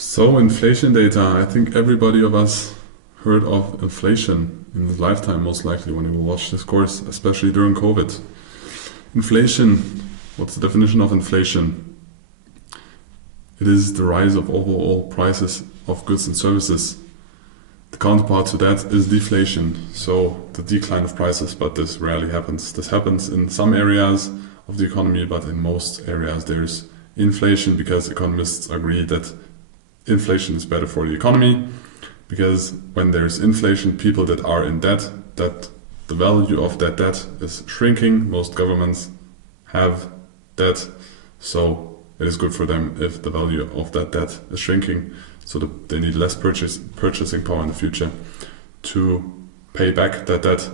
So inflation data, I think everybody of us heard of inflation in his lifetime, most likely when he will watch this course, especially during COVID. Inflation, what's the definition of inflation? It is the rise of overall prices of goods and services. The counterpart to that is deflation, so the decline of prices, but this rarely happens. This happens in some areas of the economy, but in most areas there's inflation because economists agree that inflation is better for the economy, because when there's inflation, people that are in debt, that the value of that debt is shrinking. Most governments have debt, so it is good for them if the value of that debt is shrinking, so that they need less purchasing power in the future to pay back that debt.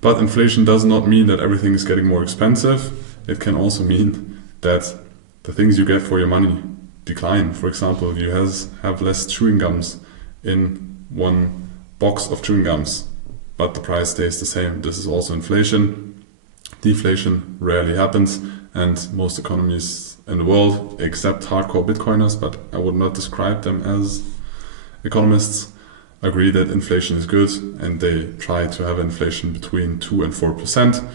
But inflation does not mean that everything is getting more expensive. It can also mean that the things you get for your money decline. For example, you have less chewing gums in one box of chewing gums, but the price stays the same. This is also inflation. Deflation rarely happens, and most economies in the world, except hardcore Bitcoiners, but I would not describe them as economists, agree that inflation is good, and they try to have inflation between 2 and 4%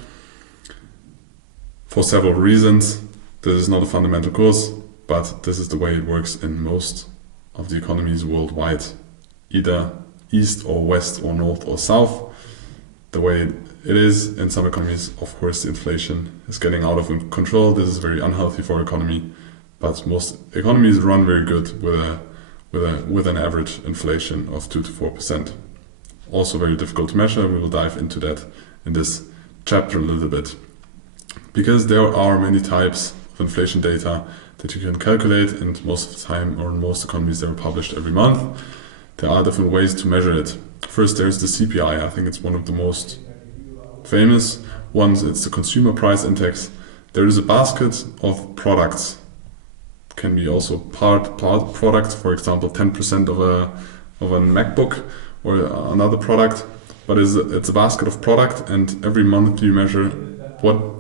for several reasons. This is not a fundamental course, but this is the way it works in most of the economies worldwide, either east or west or north or south. The way it is in some economies, of course, the inflation is getting out of control. This is very unhealthy for economy, but most economies run very good with an average inflation of 2 to 4%. Also very difficult to measure. We will dive into that in this chapter a little bit, because there are many types of inflation data that you can calculate, and most of the time, or in most economies, they are published every month. There are different ways to measure it. First, there's the CPI. I think it's one of the most famous ones. It's the Consumer Price Index. There is a basket of products. Can be also part product, for example, 10% of a MacBook or another product. But it's a basket of product, and every month you measure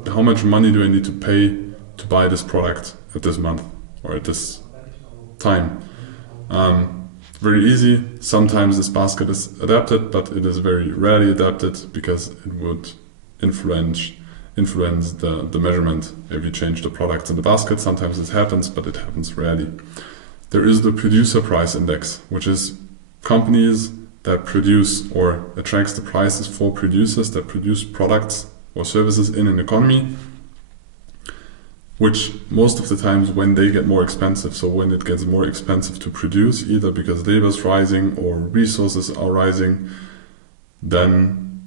how much money do I need to pay to buy this product at this month or at this time. Very easy. Sometimes this basket is adapted, but it is very rarely adapted because it would influence the measurement if you change the products in the basket. Sometimes it happens, but it happens rarely. There is the Producer Price Index, which is companies that produce or attracts the prices for producers that produce products or services in an economy, which most of the times when they get more expensive, so when it gets more expensive to produce, either because labor is rising or resources are rising, then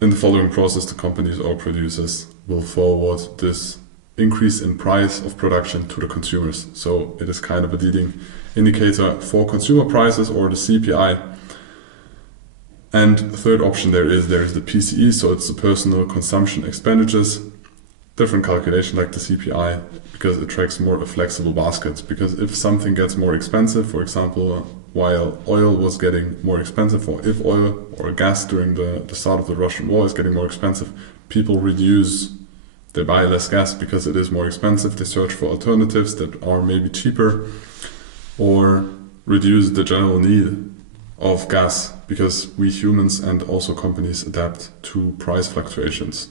in the following process the companies or producers will forward this increase in price of production to the consumers. So it is kind of a leading indicator for consumer prices, or the CPI. And the third option there is the PCE, so it's the personal consumption expenditures. Different calculation like the CPI, because it tracks more a flexible basket. Because if something gets more expensive, for example, while oil was getting more expensive, or if oil or gas during the start of the Russian war is getting more expensive, people they buy less gas because it is more expensive. They search for alternatives that are maybe cheaper, or reduce the general need of gas, because we humans and also companies adapt to price fluctuations.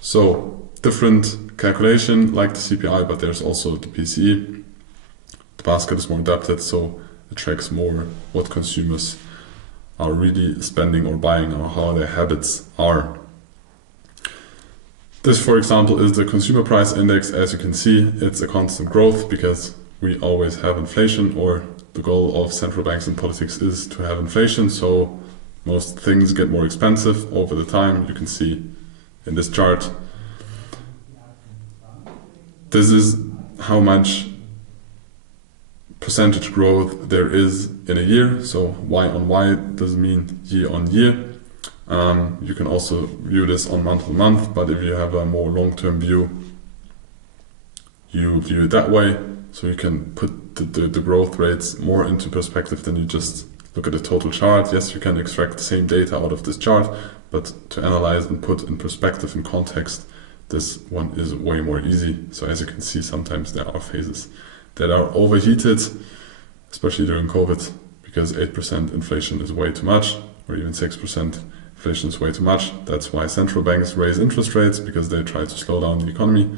So different calculation like the CPI, but there's also the PCE. The basket is more adapted, so it tracks more what consumers are really spending or buying, or how their habits are. This, for example, is the Consumer Price Index. As you can see, it's a constant growth because we always have inflation, or the goal of central banks and politics is to have inflation, so most things get more expensive over the time. You can see in this chart. This is how much percentage growth there is in a year. So Y on Y does mean year on year. You can also view this on month on month, but if you have a more long-term view, you view it that way. So you can put the growth rates more into perspective than you just look at the total chart. Yes, you can extract the same data out of this chart, but to analyze and put in perspective and context, this one is way more easy. So as you can see, sometimes there are phases that are overheated, especially during COVID, because 8% inflation is way too much, or even 6% inflation is way too much. That's why central banks raise interest rates, because they try to slow down the economy,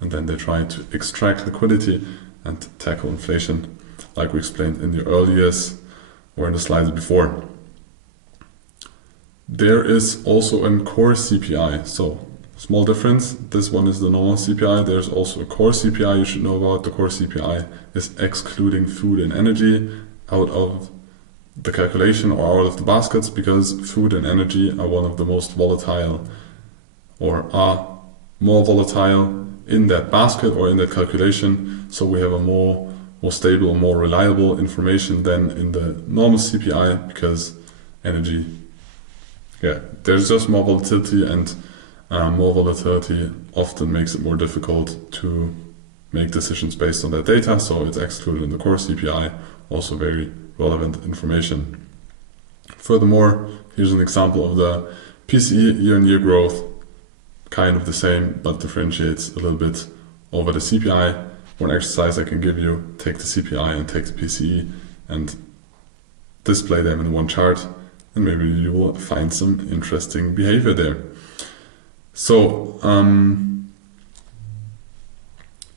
and then they try to extract liquidity and tackle inflation, like we explained in the earlier or in the slides before. There is also a core CPI, so small difference. This one is the normal CPI. There's also a core CPI you should know about. The core CPI is excluding food and energy out of the calculation or out of the baskets, because food and energy are one of the most volatile, or are more volatile in that basket or in that calculation. So we have a more stable, more reliable information than in the normal CPI, because energy, there's just more volatility, and more volatility often makes it more difficult to make decisions based on that data. So it's excluded in the core CPI, also very relevant information. Furthermore, here's an example of the PCE year-on-year growth, kind of the same, but differentiates a little bit over the CPI. One exercise I can give you: take the CPI and take the PCE and display them in one chart, and maybe you will find some interesting behavior there. So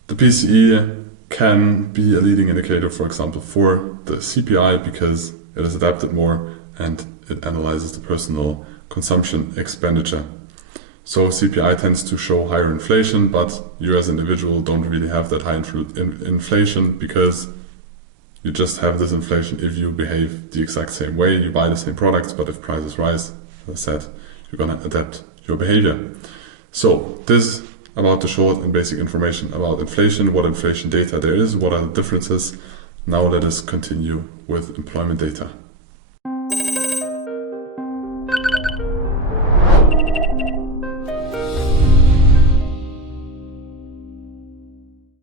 the PCE can be a leading indicator, for example, for the CPI, because it is adapted more and it analyzes the personal consumption expenditure. So CPI tends to show higher inflation, but you as an individual don't really have that high inflation, because you just have this inflation if you behave the exact same way, you buy the same products, but if prices rise, as I said, you're gonna adapt your behavior. So this about the short and basic information about inflation, what inflation data there is, what are the differences. Now let us continue with employment data.